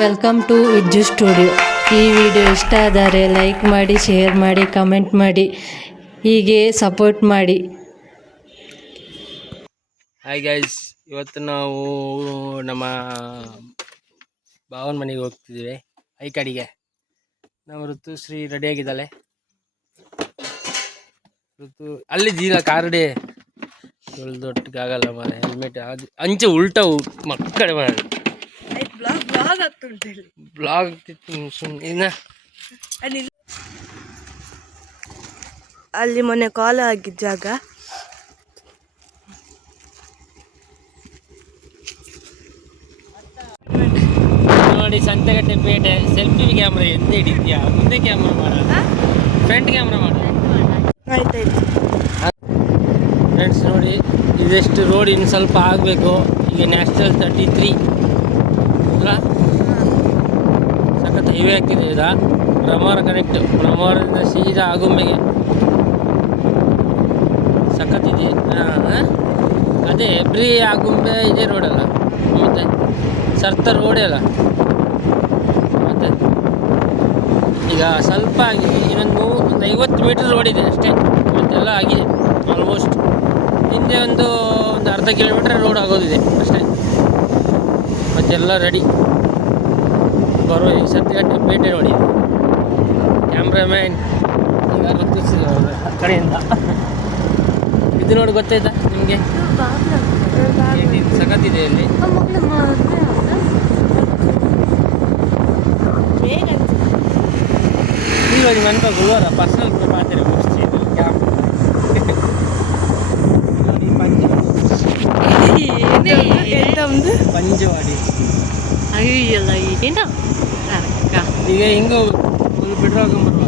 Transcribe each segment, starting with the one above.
Welcome to Vijju studio. ಈ video ಇಷ್ಟ ಆದರೆ ಲೈಕ್ ಮಾಡಿ, ಶೇರ್ ಮಾಡಿ, ಕಮೆಂಟ್ ಮಾಡಿ, ಹೀಗೆ ಸಪೋರ್ಟ್ ಮಾಡಿ. ಹಾಯ್ ಗೈಸ್, ಇವತ್ತು ನಾವು ನಮ್ಮ ಭಾವನ ಮನೆಗೆ ಹೋಗ್ತಿದ್ದೀವಿ. ಈ ಕಡೆಗೆ ನಮ್ಮ ಋತುಶ್ರೀ ರೆಡಿಯಾಗಿದ್ದಾಳೆ. ಅಲ್ಲಿದ್ದೀರ ಕಾರಡೆ ದೊಡ್ಡಗಾಗಲ್ಲ ಮಾರೆ. ಹೆಲ್ಮೆಟ್ ಅಂಚೆ ಉಲ್ಟಾ ಮಕ್ಕಳ ಮಾರೆ ಬ್ಲಾಗ್ ಅಲ್ಲಿ ಮೊನ್ನೆ ಕಾಲ್ ಆಗಿದ್ದ ಜಾಗ. ನೋಡಿ, ಸಂತೆಗಟ್ಟೆ ಪೇಟೆ. ಸೆಲ್ಫಿ ಕ್ಯಾಮ್ರಾ ಎಂತ ಹಿಡಿದ್ಯಾ? ಮುಂದೆ ಕ್ಯಾಮ್ರಾ ಮಾಡ, ಫ್ರಂಟ್ ಕ್ಯಾಮ್ರಾ ಮಾಡ. ಆಯ್ತಾಯ್ತು ಫ್ರೆಂಡ್ಸ್, ನೋಡಿ ಇದೆಷ್ಟು ರೋಡ್ ಇನ್ನು ಸ್ವಲ್ಪ ಆಗಬೇಕು. ಈಗ ನ್ಯಾಷನಲ್ 33 ಅಲ್ಲ, ಸಖತ್ ಹೈವೇ ಆಗ್ತಿದೆ. ಈಗ ಬ್ರಹ್ಮಾವರ ಕನೆಕ್ಟ್, ಬ್ರಹ್ಮಾವರದಿಂದ ಸೀದಾ ಆಗುಂಬೆಗೆ ಸಖತ್ತಿದೆ. ಅದೇ ಎಬ್ರಿ ಆಗುಂಬೆ ಇದೇ ರೋಡಲ್ಲ, ಮತ್ತು ಸರ್ತ ರೋಡೇ ಅಲ್ಲ. ಮತ್ತು ಈಗ ಸ್ವಲ್ಪ ಆಗಿದೆ, ಇನ್ನೊಂದು 50 ಮೀಟರ್ ರೋಡ್ ಇದೆ ಅಷ್ಟೇ, ಮತ್ತೆಲ್ಲ ಆಗಿದೆ ಆಲ್ಮೋಸ್ಟ್. ಹಿಂದೆ ಒಂದು ಅರ್ಧ ಕಿಲೋಮೀಟರ್ ರೋಡ್ ಆಗೋದಿದೆ ಅಷ್ಟೇ, ಮತ್ತೆಲ್ಲ ರೆಡಿ. ಬರೋ ಈ ಸಂತೆಗಟ್ಟೆ ಪೇಟೆ ನೋಡಿ. ಕ್ಯಾಮ್ರಾಮ್ಯಾನ್ ಗೊತ್ತಿಸಿಲ್ಲ ಆ ಕಡೆಯಿಂದ. ಇದು ನೋಡಿ, ಗೊತ್ತಾಯ್ತಾ ನಿಮಗೆ? ಸಖತ್ತಿದೆ ಇಲ್ಲಿ. ನೀವು ನಿಮ್ಮ ಅನ್ಕೋ ಗುಲ್ವಾರ ಪರ್ಸನಲ್ ಮಾತಾಡಿ ಮುಗಿಸ್ತೀವಿ. ಪಂಜವಾಡಿ ಈಗ ಹಿಂಗೆ ಪೆಟ್ರೋಲ್ ಹಾಕೊಂಡ್ಬರುವ.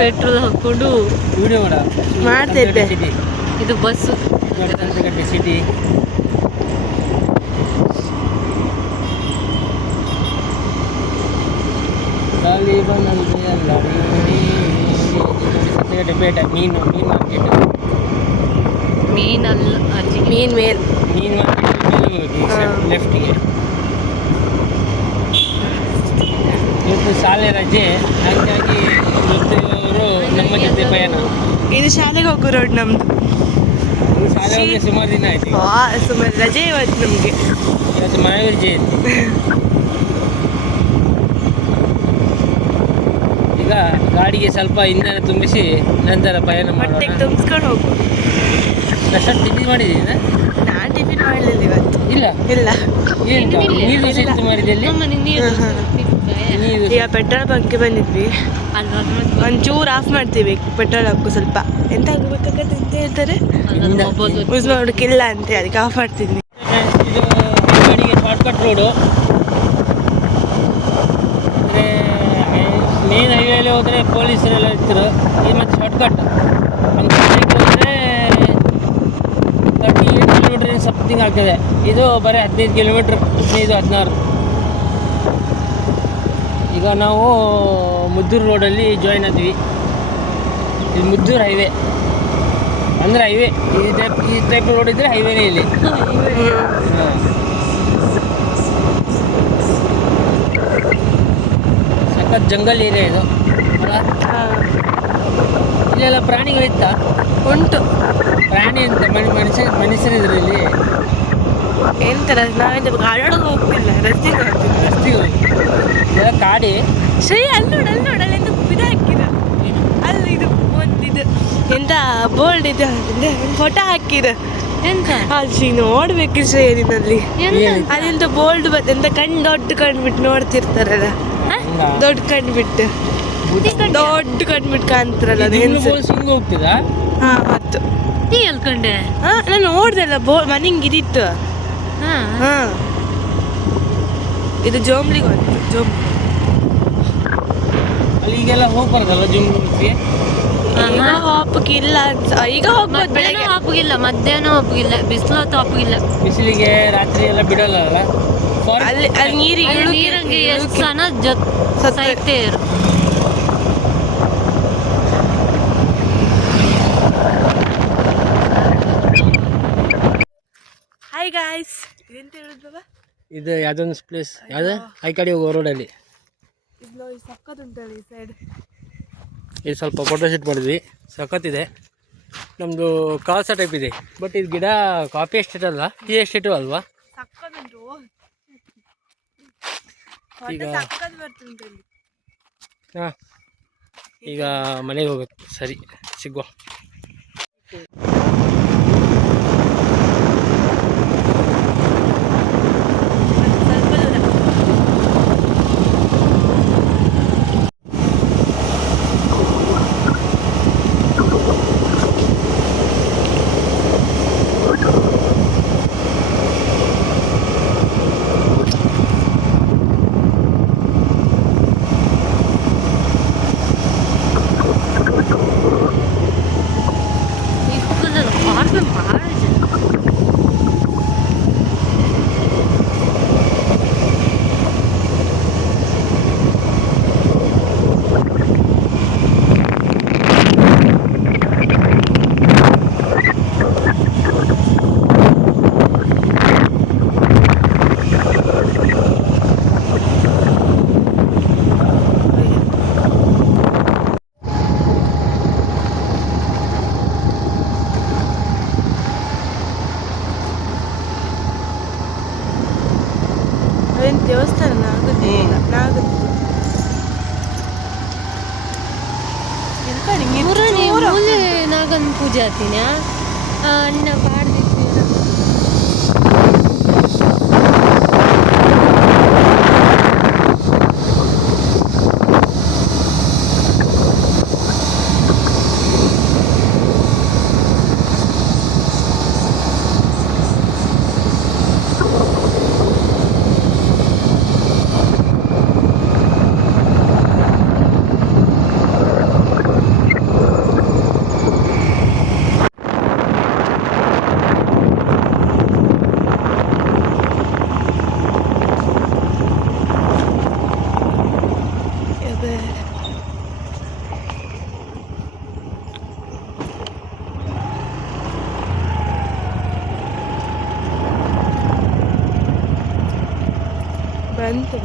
ಪೆಟ್ರೋಲ್ ಹಾಕೊಂಡು ವಿಡಿಯೋ ಮಾಡ್ತಿದ್ದೆ. ಇದು ಬಸ್ ಸಂತೆಗಟ್ಟೆ ಸಿಟಿ. ಖಾಲಿ ಬಂದಂತೆ ಅಲ್ಲ ಸಂತೆಗಟ್ಟೆ ಪೇಟೆ. ಮೀನು ಮಾರ್ಕೆಟ್, ಮೀನಲ್ಲ ಅಜ್ಜಿ, ಮೀನ್ ಮಾರ್ಕೆಟ್ ಲೆಫ್ಟಿಗೆ. ಇವತ್ತು ಶಾಲೆ ರಜೆ, ಹಾಗಾಗಿ ಇವತ್ತು ನಮ್ಮ ಜೊತೆ ಪಯಣ. ಇದು ಶಾಲೆಗೆ ಹೋಗೋ ರೋಡ್ ನಮ್ದು. ಶಾಲೆ ಹೋಗಿ ಸುಮಾರು ದಿನ ಆಯ್ತು. ಸುಮಾರು ರಜೆ ಇವತ್ತು ನಮಗೆ. ಇವತ್ತು ಮಹಾವೀರ ಜಯಂತಿ. ಈಗ ಗಾಡಿಗೆ ಸ್ವಲ್ಪ ಇಂಧನ ತುಂಬಿಸಿ ನಂತರ ಪಯಣ ಹೊಟ್ಟೆಗೆ ಮಾಡೋಣ. ತುಂಬಿಸ್ಕೊಂಡು ಹೋಗು. ಟಿಫಿನ್ ಮಾಡಿದ್ದೀನ? ನಾನು ಟಿಫಿನ್ ಮಾಡಲಿಲ್ಲ ಇವತ್ತು. ಇಲ್ಲ ಇಲ್ಲ, ನೀರು ಸಿಕ್ತು ಮಾಡಿದಲ್ಲಿ. ನೀರು ಈಗ ಪೆಟ್ರೋಲ್ ಬಂಕ್ಗೆ ಬಂದಿದ್ವಿ. ಒಂಚೂರು ಆಫ್ ಮಾಡ್ತೀವಿ ಪೆಟ್ರೋಲ್ ಹಾಕು. ಸ್ವಲ್ಪ ಎಂತ ಆಗಬೇಕಾಗತ್ತೆ ಅಂತ ಹೇಳ್ತಾರೆ, ಯೂಸ್ ಮಾಡೋಕ್ಕಿಲ್ಲ ಅಂತ, ಅದಕ್ಕೆ ಆಫ್ ಮಾಡ್ತಿದ್ವಿ. ಇದು ಗಾಡಿಗೆ ಶಾರ್ಟ್ಕಟ್ ರೋಡು. ಅಂದರೆ ಮೇನ್ ಹೈವೇಲಿ ಹೋದರೆ ಪೊಲೀಸರೆಲ್ಲ ಇರ್ತಾರೆ. ಇದು ಮತ್ತು ಶಾರ್ಟ್ಕಟ್ ಹೋದರೆ 38 ಕಿಲೋಮೀಟ್ರ್ ಸಮಥಿಂಗ್ ಆಗ್ತದೆ. ಇದು ಬರೀ 15 ಕಿಲೋಮೀಟ್ರ್, 15-16. ಈಗ ನಾವು ಮುದ್ದೂರು ರೋಡಲ್ಲಿ ಜಾಯ್ನ್ ಆದ್ವಿ. ಇದು ಮುದ್ದೂರು ಹೈವೇ ಅಂದರೆ ಹೈವೇ. ಈ ಟೈಪ್ ರೋಡ್ ಇದ್ದರೆ ಹೈವೇನೇ ಇಲ್ಲಿ. ಸಖತ್ ಜಂಗಲ್ ಏರಿಯಾ ಇದು ಅಲ್ಲ. ಇಲ್ಲೆಲ್ಲ ಪ್ರಾಣಿಗಳಿತ್ತ? ಉಂಟು ಪ್ರಾಣಿ ಅಂತ ಮನುಷ್ಯರಿದ್ರು ಇಲ್ಲಿ. ಎಂತರ ನಾವೆಂತ ಗಾಡೋಡಕ್ಕೆ ಹೋಗ್ತಿಲ್ಲ, ರಸ್ತೆಗೆ ಹೋಗಿ ಇದೆಲ್ಲ ಕಾಡಿ. ಸರಿ, ಅಲ್ಲಿ ಎಂತ ಇದು ಹಾಕಿರ. ಅಲ್ಲಿ ಇದು ಒಂದಿದು ಎಂತ ಬೋಲ್ಡ್ ಇದೆ, ಫೋಟೋ ಹಾಕಿರ. ಎಂತ ಅಲ್ಲಿ ನೋಡ್ಬೇಕು ಶ್ರೇಯರಿನಲ್ಲಿ. ಅದೆಂತ ಬೋಲ್ಡ್ ಎಂತ ದೊಡ್ಡ ಕಣ್ಬಿಟ್ಟು ನೋಡ್ತಿರ್ತಾರಲ್ಲ, ದೊಡ್ಡ ಕಣ್ಬಿಟ್ಟು ಕಾಣ್ತಾರಲ್ಲ. ಹಿಂಗೆ ಹೋಗ್ತಿದ? ಹಾ, ಮತ್ತು ನೀ ಹೇಳ್ಕೊಂಡೆ. ನಾನು ನೋಡ್ದಲ್ಲ, ಮನೆಗೆ ಇದಿತ್ತು. ಹಾ, ಇದು ಜೋಮ್ಲಿಗೆ ಹೋಯ್ತು. ಅಲ್ಲಿ ಈಗೆಲ್ಲ ಹೋಗ್ಬಾರ್ದಲ್ಲ ಜುಮ್ಗೆ? ಈಗ ಹೋಗಕ್ಕಿಲ್ಲ. ಈಗ ಹೋಗ್ಬೋದು, ಬೆಳಗ್ಗೆ ಹಾಪುಗಿಲ್ಲ, ಮಧ್ಯಾಹ್ನ ಹಾಪುಗಿಲ್ಲ, ಬಿಸಿಲು ಹೊತ್ತು ಹಾಪುಗಿಲ್ಲ. ಬಿಸಿಲಿಗೆ ರಾತ್ರಿ ಎಲ್ಲ ಬಿಡೋಲ್ಲ. ಅಲ್ಲಿ ನೀರಂಗೆ ಎಷ್ಟು ಸಣ್ಣ ಸೈತೆ ಇರು. ಹಾಯ್ ಗಾಯ್ಸ್, ಇದೆಂತ ಹೇಳುದು ಬಾಬಾ? ಇದು ಯಾವುದೊಂದು ಪ್ಲೇಸ್ ಯಾವುದು ಈ ಕಡೆ ಹೋಗೋ ರೋಡಲ್ಲಿ ಇದು ಸಕ್ಕತ್ತುಂಟಲ್ಲಿ ಈ ಸೈಡ್. ಇದು ಸ್ವಲ್ಪ ಫೋಟೋ ಶೂಟ್ ಮಾಡಿದ್ವಿ, ಸಖತ್ತಿದೆ. ನಮ್ಮದು ಕಾಸ ಟೈಪ್ ಇದೆ, ಬಟ್ ಇದು ಗಿಡ ಕಾಫಿ ಎಸ್ಟೇಟ್ ಅಲ್ಲ, ಟೀ ಎಸ್ಟೇಟು ಅಲ್ವಾ. ಸಕ್ಕತ್ತುಂಟು ಈಗ ಸಕ್ಕತ್ತು ಬರ್ತುಂಟು ಇಲ್ಲಿ. ಹಾಂ, ಈಗ ಮನೆಗೆ ಹೋಗುತ್ತೆ. ಸರಿ, ಸಿಗುವ. ದೇವಸ್ಥಾನ ನಾಗನ್ ಪೂಜೆ ಆತೀನಿ ಅಣ್ಣ ಪಾಡ್ದಿತ್ತು. ಬಂತು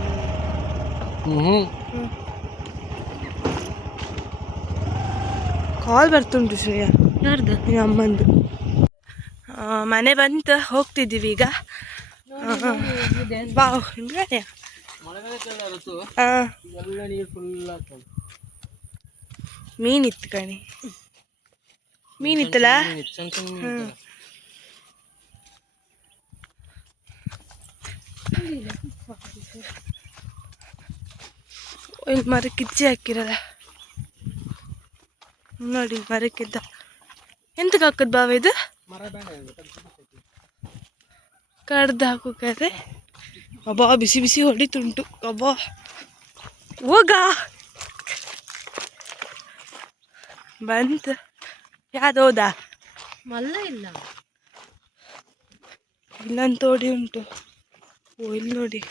ಕಾಲ್ ಬರ್ತುಂಟು ಶ್ರೇಯಾ. ಯಾರ್ದು? ನಿಮ್ಮ ಅಮ್ಮಂದು. ಮನೆ ಬಂತು, ಹೋಗ್ತಿದ್ದೀವಿ ಈಗ. ಮೀನಿತ್ತು ಕಣಿ, ಮೀನಿತ್ತಲ್ಲ. ಇಲ್ಲಿ ಮರಕ್ಕೆ ಕಿಚ್ಚಿ ಹಾಕಿರಲ್ಲ ನೋಡಿ, ಮರಕ್ಕಿಂತ ಎಂತಕ್ಕೆ ಹಾಕದ್ ಬಾವ ಇದು? ಕಡ್ದು ಹಾಕೋಕ್ಕಾದ್ರೆ ಅಬ್ಬಾ ಬಿಸಿ ಬಿಸಿ ಹೊಡಿತುಂಟು. ಅಬ್ಬಾ ಹೋಗ ಬಂತು. ಯಾವ್ದು ಹೋದ? ಮಲ್ಲ ಇಲ್ಲ, ಇಲ್ಲಂತ ಹೊಡಿ ಉಂಟು. ಓ ಇಲ್ಲಿ ನೋಡಿ,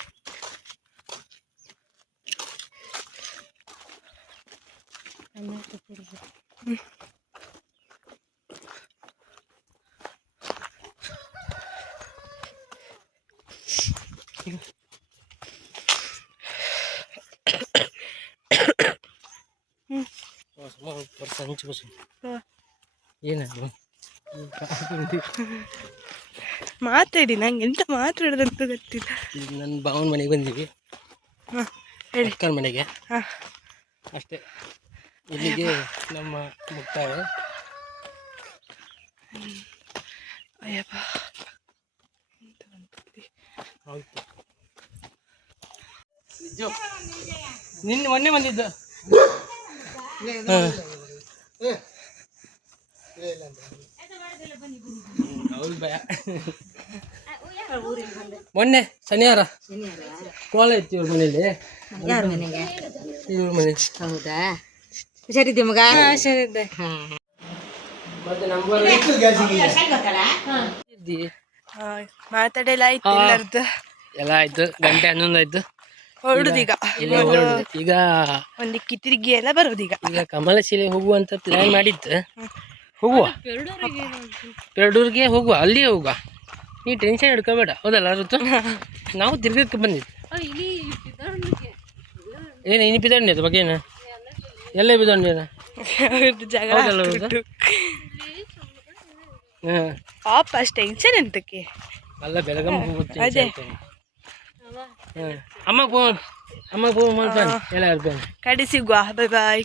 ಮಾತಾಡಿ, ನಂಗೆ ಎಂತ ಮಾತಾಡೋದಂತ ಗೊತ್ತಿಲ್ಲ. ನನ್ನ ಭಾವನ ಮನೆಗೆ ಬಂದೀವಿ, ಹೇಳಿ. ಅಕ್ಕನ ಮನೆಗೆ ಹಾಂ ಅಷ್ಟೇ. ಇಲ್ಲಿಗೆ ನಮ್ಮ ಮುಕ್ತಾಯ. ಅಯ್ಯಪ್ಪ, ನಿನ್ನೆ ಮೊನ್ನೆ ಬಂದಿದ್ದು. ಮೊನ್ನೆ ಶನಿವಾರ ಕೋಲ ಇತ್ತು ಇವ್ರ ಮನೇಲಿ. ಯಾರ ಮನೆಗೆ? ಇವ್ರ ಮನೆ. ಹೌದಾ, ಹುಷಾರಿದ್ದೆ ಮಗ? ಹುಷಾರಿದ್ದೆ. ಮತ್ತೆ ನಂಬರ್ ಮಾತಾಡೆಲ್ಲ ಆಯ್ತು, ಎಲ್ಲರದ್ದು ಎಲ್ಲ ಆಯ್ತು. ಗಂಟೆ 11 ಆಯ್ತು, ಹೊರಡುದೀಗ. ಈಗ ಒಂದಿಕ್ಕಿ ತಿರುಗಿ ಎಲ್ಲ ಬರೋದೀಗ. ಈಗ ಕಮಲಶಿಲೆ ಹೋಗುವಂತ ಪ್ಲಾನ್ ಮಾಡಿತ್ತು. ಹೋಗುವ, ಪೆರಡೂರ್ಗೆ ಹೋಗುವ, ಅಲ್ಲಿಯೇ ಹೋಗುವ. ನೀ ಟೆನ್ಷನ್ ಹಿಡ್ಕೋಬೇಡ ಹೌದಲ್ಲ ಋತು ನಾವು ತಿರ್ಗಕ್ಕೆ ಬಂದಿದ್ದು ಏನು ಇನ್ನು ಬಿದ್ದಾಡಿ ಅದು ಬಗ್ಗೆ ಏನು ಎಲ್ಲ ಬಿದ್ದಾಡಿ ಜಗಳ ಹೌದಲ್ಲ ಋತು ಹಾಂ ಪಾಪ ಅಷ್ಟು ಟೆನ್ಷನ್ ಎಂತಕ್ಕೆ ಅಲ್ಲ ಬೆಳಗಮ್ಮ ಹೋಗುತ್ತೆ ಅದೇ. ಹಾಂ ಅಮ್ಮ ಫೋನ್ ಮಾಡ್ತಾನೆ ಎಲ್ಲ ಇರ್ತಾನೆ ಕಡೆ ಸಿಗುವ ಬಾಯ್ ಬಾಯ್